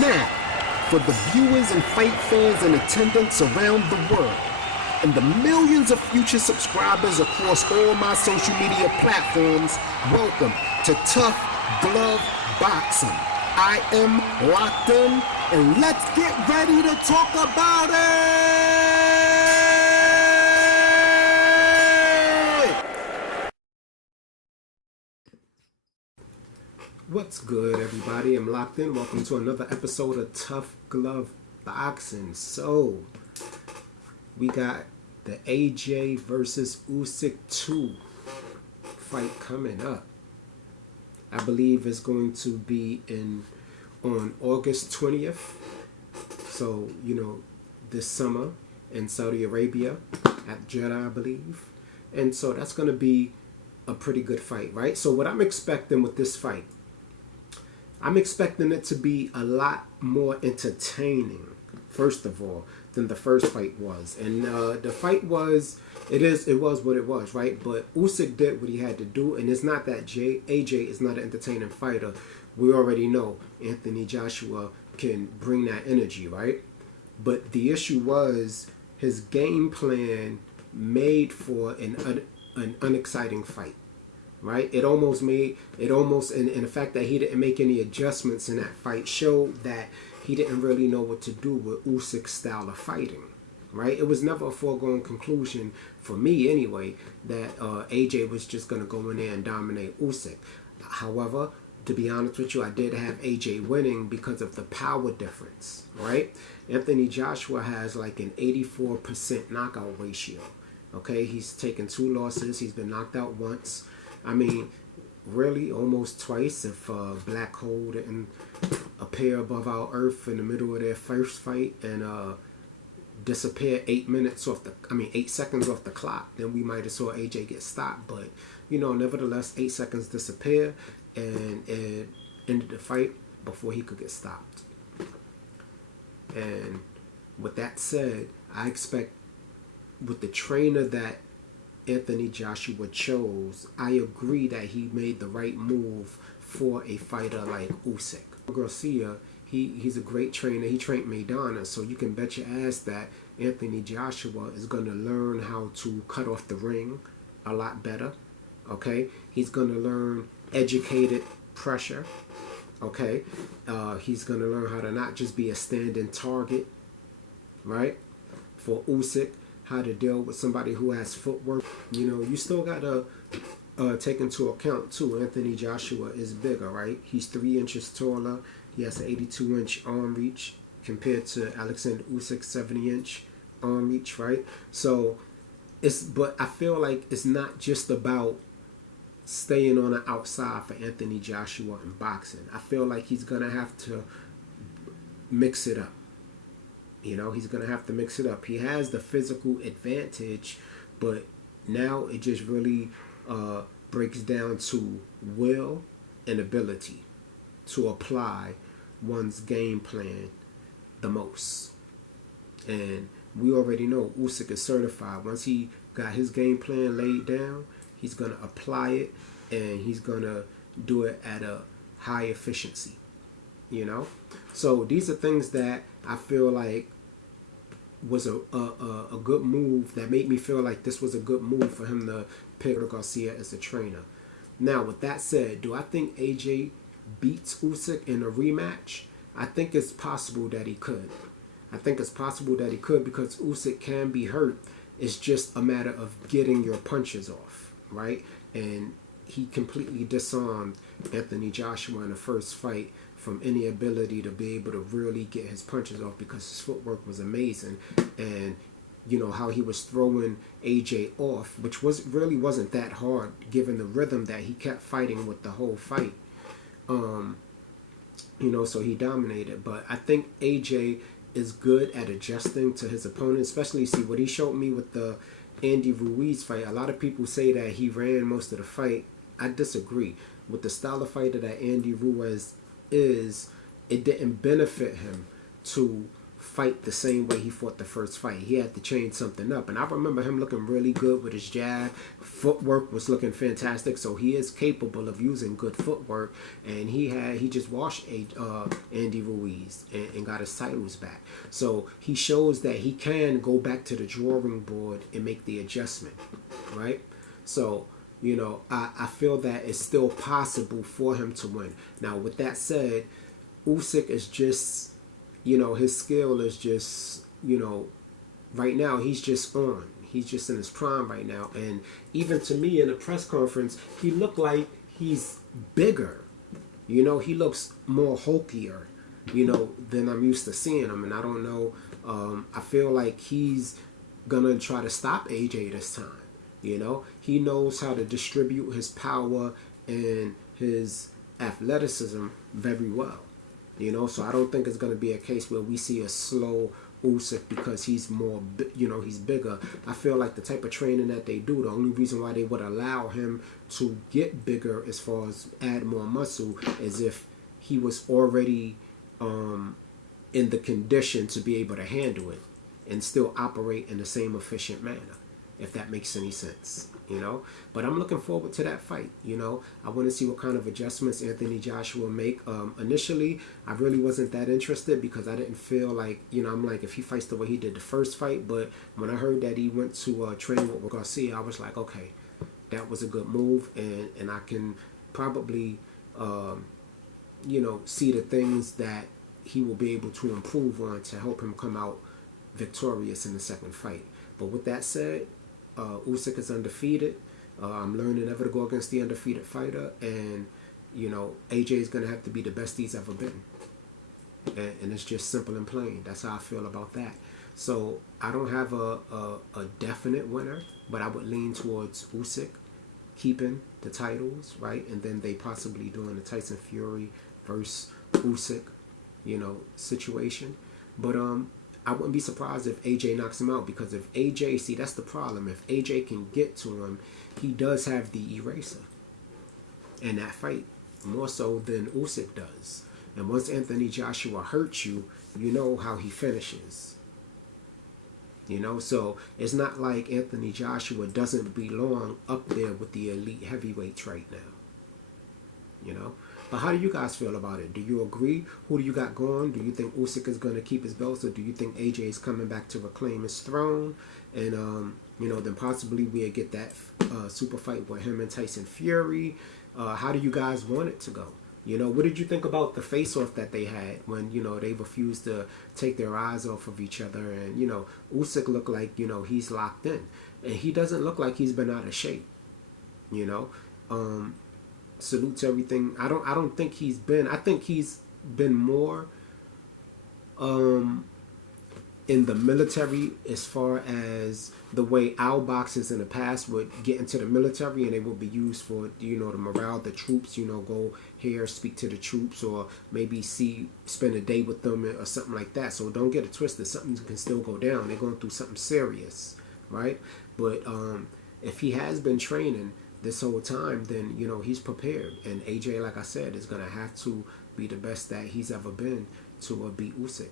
Now, for the viewers and fight fans in attendance around the world, and the millions of future subscribers across all my social media platforms, welcome to Tough Glove Boxing. I am locked in, and let's get ready to talk about it! What's good, everybody? I'm locked in. Welcome to another episode of Tough Glove Boxing. So, we got the AJ versus Usyk 2 fight coming up. I believe it's going to be on August 20th. So, this summer in Saudi Arabia at Jeddah, I believe. And so that's going to be a pretty good fight, right? So what I'm expecting with this fight, I'm expecting it to be a lot more entertaining, first of all, than the first fight was. And the fight was, it was what it was, right? But Usyk did what he had to do, and it's not that AJ is not an entertaining fighter. We already know Anthony Joshua can bring that energy, right? But the issue was his game plan made for an unexciting fight, right? And the fact that he didn't make any adjustments in that fight showed that he didn't really know what to do with Usyk's style of fighting, right? It was never a foregone conclusion, for me anyway, that AJ was just going to go in there and dominate Usyk. However, to be honest with you, I did have AJ winning because of the power difference, right? Anthony Joshua has like an 84% knockout ratio, okay? He's taken 2 losses. He's been knocked out once. I mean, really almost twice if Black Hole didn't appear above our earth in the middle of their first fight and disappear 8 seconds off the clock. Then we might have saw AJ get stopped, but nevertheless, 8 seconds disappear, and it ended the fight before he could get stopped. And with that said, I expect with the trainer that Anthony Joshua chose, I agree that he made the right move for a fighter like Usyk. Garcia, he's a great trainer. He trained Maidana, so you can bet your ass that Anthony Joshua is going to learn how to cut off the ring a lot better, okay? He's going to learn educated pressure, okay? He's going to learn how to not just be a standing target, right? For Usyk, how to deal with somebody who has footwork. You still got to take into account, too, Anthony Joshua is bigger, right? He's 3 inches taller. He has an 82-inch arm reach compared to Oleksandr Usyk's 70-inch arm reach, right? So, but I feel like it's not just about staying on the outside for Anthony Joshua in boxing. I feel like he's going to have to mix it up. He's going to have to mix it up. He has the physical advantage, but now it just really breaks down to will and ability to apply one's game plan the most. And we already know Usyk is certified. Once he got his game plan laid down, he's going to apply it, and he's going to do it at a high efficiency. So these are things that I feel like was a good move, that made me feel like this was a good move for him to pick Garcia as a trainer. Now, with that said, do I think AJ beats Usyk in a rematch? I think it's possible that he could. Because Usyk can be hurt. It's just a matter of getting your punches off, right? And he completely disarmed Anthony Joshua in the first fight from any ability to be able to really get his punches off, because his footwork was amazing. And how he was throwing AJ off, which wasn't that hard given the rhythm that he kept fighting with the whole fight. So he dominated. But I think AJ is good at adjusting to his opponent, especially what he showed me with the Andy Ruiz fight. A lot of people say that he ran most of the fight. I disagree. With the style of fighter that Andy Ruiz is, it didn't benefit him to fight the same way he fought the first fight. He had to change something up. And I remember him looking really good with his jab. Footwork was looking fantastic. So he is capable of using good footwork. And he just washed Andy Ruiz and got his titles back. So he shows that he can go back to the drawing board and make the adjustment, right? So, you know, I feel that it's still possible for him to win. Now, with that said, Usyk is just, you know, his skill is just, you know, right now he's just on. He's just in his prime right now. And even to me in the press conference, he looked like he's bigger. You know, he looks more hulkier, you know, than I'm used to seeing him. And I don't know, I feel like he's going to try to stop AJ this time. You know, he knows how to distribute his power and his athleticism very well. You know, so I don't think it's going to be a case where we see a slow Usyk because he's more, you know, he's bigger. I feel like the type of training that they do, the only reason why they would allow him to get bigger as far as add more muscle is if he was already in the condition to be able to handle it and still operate in the same efficient manner, if that makes any sense, you know. But I'm looking forward to that fight, you know. I want to see what kind of adjustments Anthony Joshua make. Initially, I really wasn't that interested because I didn't feel like, you know, I'm like, if he fights the way he did the first fight. But when I heard that he went to train with Garcia, I was like, okay, that was a good move. And I can probably, you know, see the things that he will be able to improve on to help him come out victorious in the second fight. But with that said, Usyk is undefeated. I'm learning never to go against the undefeated fighter. And, you know, AJ is going to have to be the best he's ever been. And it's just simple and plain. That's how I feel about that. So I don't have a definite winner, but I would lean towards Usyk keeping the titles, right? And then they possibly doing the Tyson Fury versus Usyk, you know, situation. But I wouldn't be surprised if AJ knocks him out, because if AJ, see, that's the problem. If AJ can get to him, he does have the eraser in that fight, more so than Usyk does. And once Anthony Joshua hurts you, you know how he finishes. You know, so it's not like Anthony Joshua doesn't belong up there with the elite heavyweights right now. You know? But how do you guys feel about it? Do you agree? Who do you got going? Do you think Usyk is going to keep his belt, or do you think AJ is coming back to reclaim his throne? And, you know, then possibly we'll get that super fight with him and Tyson Fury. How do you guys want it to go? You know, what did you think about the face-off that they had when, you know, they refused to take their eyes off of each other? And, you know, Usyk looked like, you know, he's locked in. And he doesn't look like he's been out of shape, you know. Salute to everything. I don't think he's been. I think he's been more in the military, as far as the way our boxers in the past would get into the military and they would be used for, you know, the morale, the troops, you know, go here, speak to the troops, or maybe spend a day with them or something like that. So don't get it twisted. Something can still go down. They're going through something serious, right? But if he has been training this whole time, then, you know, he's prepared. And AJ, like I said, is going to have to be the best that he's ever been to beat Usyk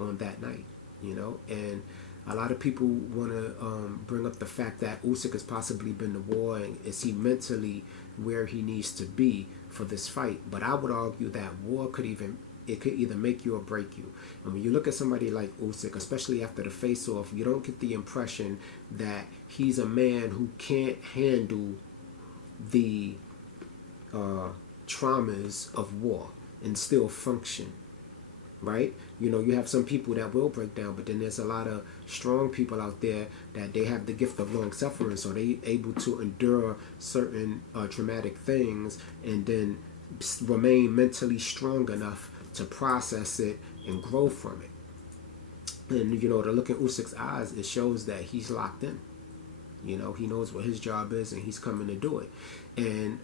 on that night, you know. And a lot of people want to bring up the fact that Usyk has possibly been to war, and is he mentally where he needs to be for this fight? But I would argue that war could either make you or break you. And when you look at somebody like Usyk, especially after the face-off, you don't get the impression that he's a man who can't handle the traumas of war and still function, right? You know, you have some people that will break down, but then there's a lot of strong people out there that they have the gift of long suffering, so they able to endure certain traumatic things and then remain mentally strong enough to process it and grow from it. And, you know, to look in Usyk's eyes, it shows that he's locked in. You know, he knows what his job is, and he's coming to do it. And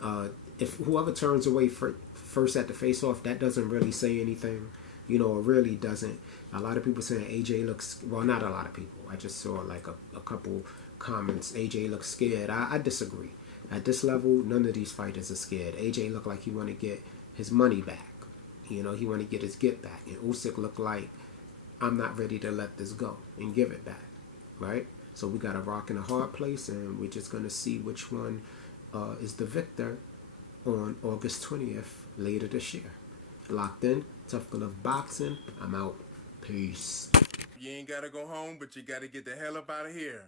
if whoever turns away first at the face-off, that doesn't really say anything. You know, it really doesn't. A lot of people saying AJ looks, well, not a lot of people. I just saw like a couple comments. AJ looks scared. I disagree. At this level, none of these fighters are scared. AJ looked like he want to get his money back. You know, he want to get his get back. And Usyk looked like I'm not ready to let this go and give it back, right? So we got a rock in a hard place, and we're just gonna see which one is the victor on August 20th later this year. Locked in, Tough Glove Boxing. I'm out. Peace. You ain't gotta go home, but you gotta get the hell up out of here.